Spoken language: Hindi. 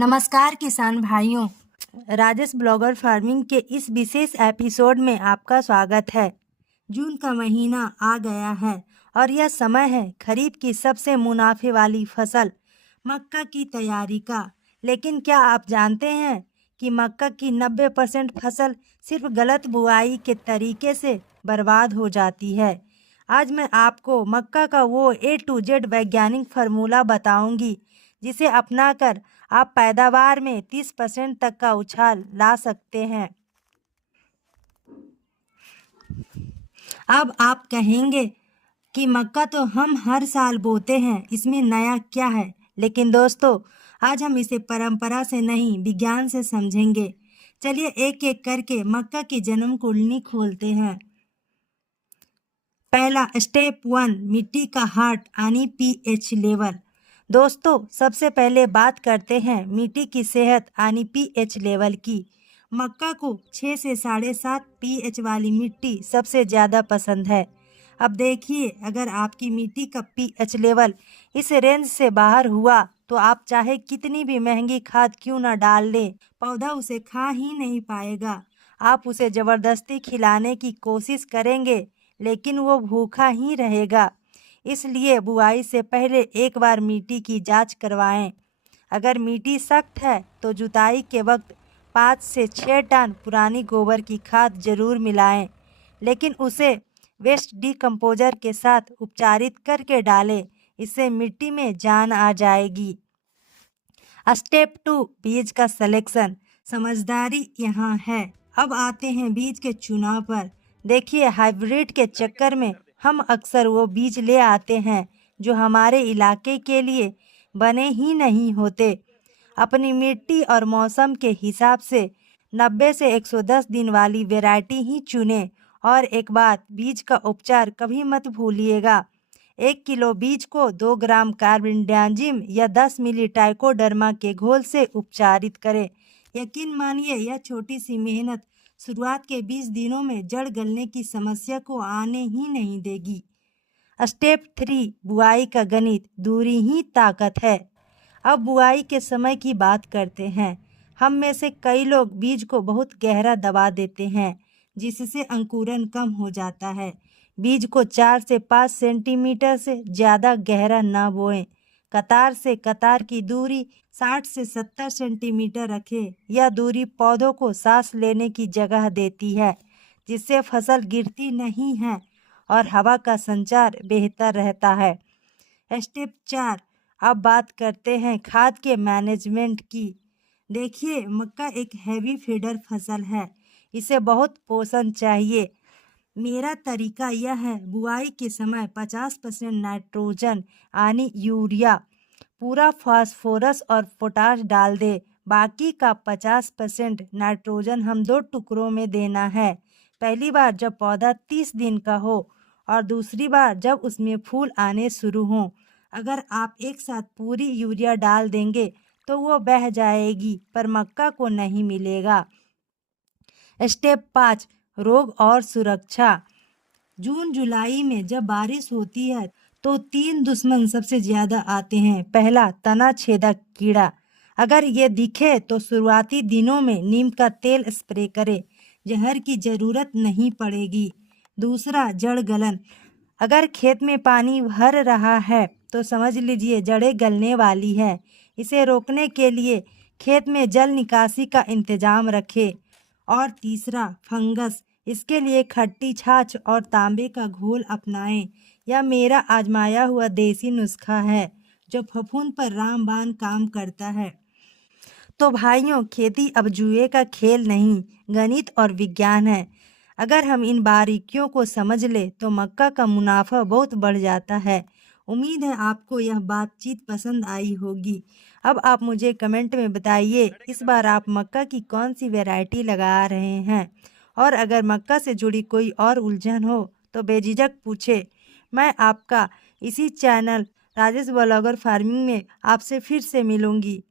नमस्कार किसान भाइयों, राजेश ब्लॉगर फार्मिंग के इस विशेष एपिसोड में आपका स्वागत है। जून का महीना आ गया है और यह समय है खरीफ की सबसे मुनाफे वाली फसल मक्का की तैयारी का। लेकिन क्या आप जानते हैं कि मक्का की 90% फसल सिर्फ गलत बुआई के तरीके से बर्बाद हो जाती है। आज मैं आपको मक्का का वो A to Z वैज्ञानिक फार्मूला बताऊंगी जिसे अपनाकर आप पैदावार में 30% तक का उछाल ला सकते हैं। अब आप कहेंगे कि मक्का तो हम हर साल बोते हैं, इसमें नया क्या है? लेकिन दोस्तों, आज हम इसे परंपरा से नहीं विज्ञान से समझेंगे। चलिए एक एक करके मक्का की जन्म कुंडली खोलते हैं। पहला स्टेप 1, मिट्टी का हार्ट यानी पीएच लेवल। दोस्तों, सबसे पहले बात करते हैं मिट्टी की सेहत यानी पीएच लेवल की। मक्का को 6 से 7.5 पीएच वाली मिट्टी सबसे ज़्यादा पसंद है। अब देखिए, अगर आपकी मिट्टी का पीएच लेवल इस रेंज से बाहर हुआ तो आप चाहे कितनी भी महंगी खाद क्यों ना डाल लें, पौधा उसे खा ही नहीं पाएगा। आप उसे ज़बरदस्ती खिलाने की कोशिश करेंगे लेकिन वो भूखा ही रहेगा। इसलिए बुआई से पहले एक बार मिट्टी की जांच करवाएं। अगर मिट्टी सख्त है तो जुताई के वक्त 5 से 6 टन पुरानी गोबर की खाद जरूर मिलाएं, लेकिन उसे वेस्ट डिकम्पोजर के साथ उपचारित करके डालें। इससे मिट्टी में जान आ जाएगी। स्टेप 2, बीज का सिलेक्शन। समझदारी यहाँ है। अब आते हैं बीज के चुनाव पर। देखिए, हाइब्रिड के चक्कर में हम अक्सर वो बीज ले आते हैं जो हमारे इलाके के लिए बने ही नहीं होते। अपनी मिट्टी और मौसम के हिसाब से 90 से 110 दिन वाली वैरायटी ही चुनें। और एक बात, बीज का उपचार कभी मत भूलिएगा। 1 किलो बीज को 2 ग्राम कार्बेंडाजिम या 10 मिली ट्राइकोडर्मा के घोल से उपचारित करें। यकीन मानिए, यह छोटी सी मेहनत शुरुआत के 20 दिनों में जड़ गलने की समस्या को आने ही नहीं देगी। स्टेप 3, बुआई का गणित। दूरी ही ताकत है। अब बुआई के समय की बात करते हैं। हम में से कई लोग बीज को बहुत गहरा दबा देते हैं, जिससे अंकुरन कम हो जाता है। बीज को 4 से 5 सेंटीमीटर से ज़्यादा गहरा ना बोएं। कतार से कतार की दूरी 60 से 70 सेंटीमीटर रखें। यह दूरी पौधों को सांस लेने की जगह देती है, जिससे फसल गिरती नहीं है और हवा का संचार बेहतर रहता है। स्टेप 4, अब बात करते हैं खाद के मैनेजमेंट की। देखिए, मक्का एक हैवी फीडर फसल है, इसे बहुत पोषण चाहिए। मेरा तरीका यह है, बुआई के समय 50% नाइट्रोजन यानी यूरिया, पूरा फास्फोरस और पोटाश डाल दे। बाकी का 50% नाइट्रोजन हम 2 टुकड़ों में देना है। पहली बार जब पौधा 30 दिन का हो और दूसरी बार जब उसमें फूल आने शुरू हों। अगर आप एक साथ पूरी यूरिया डाल देंगे तो वो बह जाएगी, पर मक्का को नहीं मिलेगा। स्टेप 5, रोग और सुरक्षा। जून जुलाई में जब बारिश होती है तो 3 दुश्मन सबसे ज़्यादा आते हैं। पहला, तना छेदक कीड़ा। अगर ये दिखे तो शुरुआती दिनों में नीम का तेल स्प्रे करें, जहर की ज़रूरत नहीं पड़ेगी। दूसरा, जड़ गलन। अगर खेत में पानी भर रहा है तो समझ लीजिए जड़ें गलने वाली है। इसे रोकने के लिए खेत में जल निकासी का इंतजाम रखें। और तीसरा, फंगस। इसके लिए खट्टी छाछ और तांबे का घोल अपनाएं। यह मेरा आजमाया हुआ देसी नुस्खा है जो फफूंद पर रामबाण काम करता है। तो भाइयों, खेती अब जुए का खेल नहीं, गणित और विज्ञान है। अगर हम इन बारीकियों को समझ ले तो मक्का का मुनाफा बहुत बढ़ जाता है। उम्मीद है आपको यह बातचीत पसंद आई होगी। अब आप मुझे कमेंट में बताइए, इस बार आप मक्का की कौन सी वैरायटी लगा रहे हैं। और अगर मक्का से जुड़ी कोई और उलझन हो तो बेझिझक पूछे। मैं आपका इसी चैनल राजेश ब्लॉगर फार्मिंग में आपसे फिर से मिलूंगी।